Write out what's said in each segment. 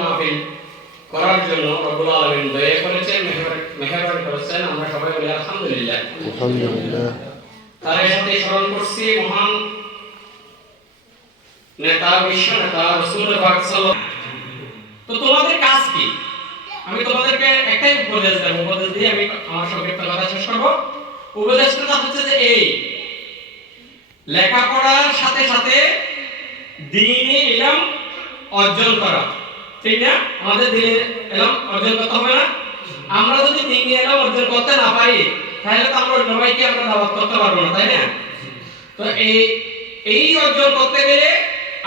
মাহফিল করার জন্য রব্বুল আলামিন দয়া করেছেন, মেহেরবানি করেছেন। আমরা সবাই বলি আলহামদুলিল্লাহ। আলহামদুলিল্লাহ। তার সাথে স্মরণ করছি মহান নেতা, বিশ্ব নেতা রাসূল পাক সাল্লাল্লাহু। তো তোমাদের কাজ কি? আমি তোমাদেরকে একটাই উপদেশ দেব, উপদেশ দিয়ে আমি আমার সংক্ষিপ্ত কথা শেষ করব। উপদেশটা হচ্ছে যে এই লেখাপড়ার সাথে সাথে দ্বীনি ইলম অর্জন করা, ঠিক না? আমাদের দ্বীনি ইলম অর্জন করতে হবে না? আমরা যদি দ্বীনি ইলম অর্জন করতে না পারি তাহলে তো আমরা সবাইকে আমরা দাওয়াত করতে পারবো না, তাই না? তো এই অর্জন করতে গেলে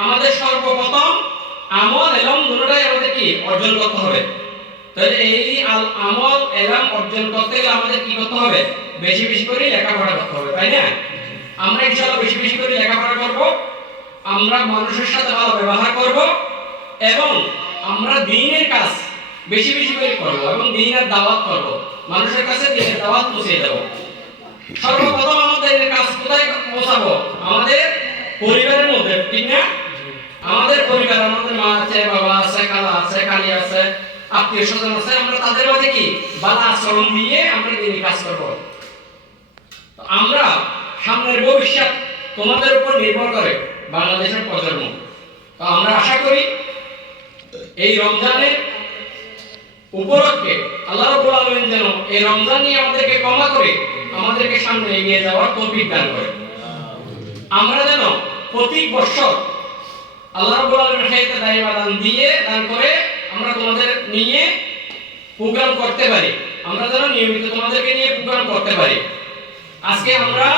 আমাদের সর্বপ্রথম আমল ইলম দুটোটাই আমাদের কি অর্জন করতে হবে। তাহলে এই আমল ইলম অর্জন করতে গেলে আমাদের কি করতে হবে? বেশি বেশি করে লেখাপড়া করতে হবে, তাই না? আমরা ইনশাআল্লাহ বেশি বেশি করে লেখাপড়া করব, আমরা মানুষের সাথে ভালো ব্যবহার করব এবং আমরা দ্বীনের কাজ বেশি বেশি করে করব এবং দ্বীনের দাওয়াত করব, মানুষের কাছে দ্বীনের দাওয়াত পৌঁছে দেব। সর্বপ্রথম আমাদের কাজ কোথায় পৌঁছাবো? আমাদের পরিবারের মধ্যে, ঠিক না? আমাদের পরিবার, আমাদের মা আছে, বাবা আছে, খালা আছে, খালি আছে, আত্মীয় স্বজন আছে, আমরা তাদের মধ্যে কি ভালো আচরণ দিয়ে আমরা দ্বীনি কাজ করব। তো আমরা সামনের ভবিষ্যৎ তোমাদের উপর নির্ভর করে বাংলাদেশের প্রজন্ম। তো আমরা আশা করি এই রমজানের উপলক্ষে আল্লাহ রাব্বুল আলামিন যেন এই রমজান নিয়ে আমাদেরকে ক্ষমা করে আমাদেরকে সামনে এগিয়ে যাওয়ার তৌফিক দান করে। আমরা যেন প্রতি বছর আল্লাহ রাব্বুল আলামিনের হায়াতে দান করে আমরা তোমাদের নিয়ে প্রোগ্রাম করতে পারি, আমরা যেন নিয়মিত তোমাদেরকে নিয়ে প্রোগ্রাম করতে পারি। আজকে আমরা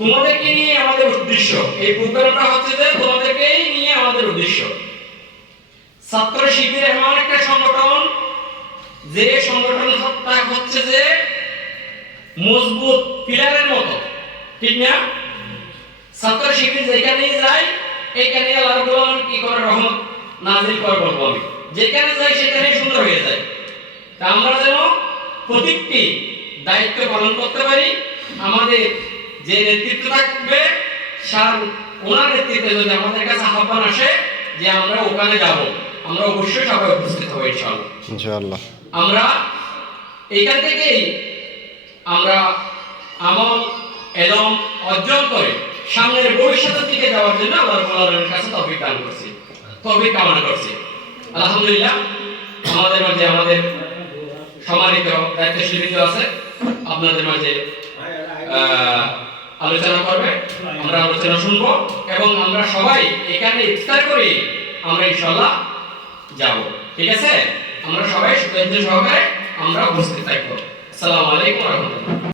তোমাদেরকে নিয়ে আমাদের উদ্দেশ্য, এই প্রোগ্রামটা হচ্ছে যে তোমাদেরকেই নিয়ে আমাদের উদ্দেশ্য। ছাত্র শিবির এমন একটা সংগঠন যে সংগঠনটা হচ্ছে যে মজবুত পিলারের মতো, ঠিক না? ছাত্র শিবির যেখানেই যায় এইখানে আল্লাহ রাব্বুল আলামিন কি করে রহমত নাযিল করে বলবো আমি, যেখানে যাই সেখানেই সুন্দর হয়ে যায়। তা আমরা যেন প্রত্যেকটি দায়িত্ব পালন করতে পারি। আমাদের যে নেতৃত্ব থাকবে ওনার নেতৃত্বে যদি আমাদের কাছে আহ্বান আসে যে আমরা ওখানে যাব, আমরা অবশ্যই সবাই উপস্থিত হব ইনশাআল্লাহ। আমরা এইখান থেকেই আমরা আমল ইলম অর্জন করে সামনের ভবিষ্যতের দিকে যাওয়ার জন্য আল্লাহ রাব্বুল আলামিনের কাছে তৌফিক দান করছি, তৌফিক কামনা করছি। আলহামদুলিল্লাহ, আমাদের মাঝে আমাদের সম্মানিত দায়িত্বশীল আছে, আপনাদের মাঝে আলোচনা করবে, আমরা আলোচনা শুনবো এবং আমরা সবাই এখানে ইফতার করে আমরা ইনশাআল্লাহ যাব, ঠিক আছে? আমরা সবাই ধৈর্য সহকারে আমরা উপস্থিত থাকবো। আসসালামু আলাইকুম ওয়া রাহমাতুল্লাহ।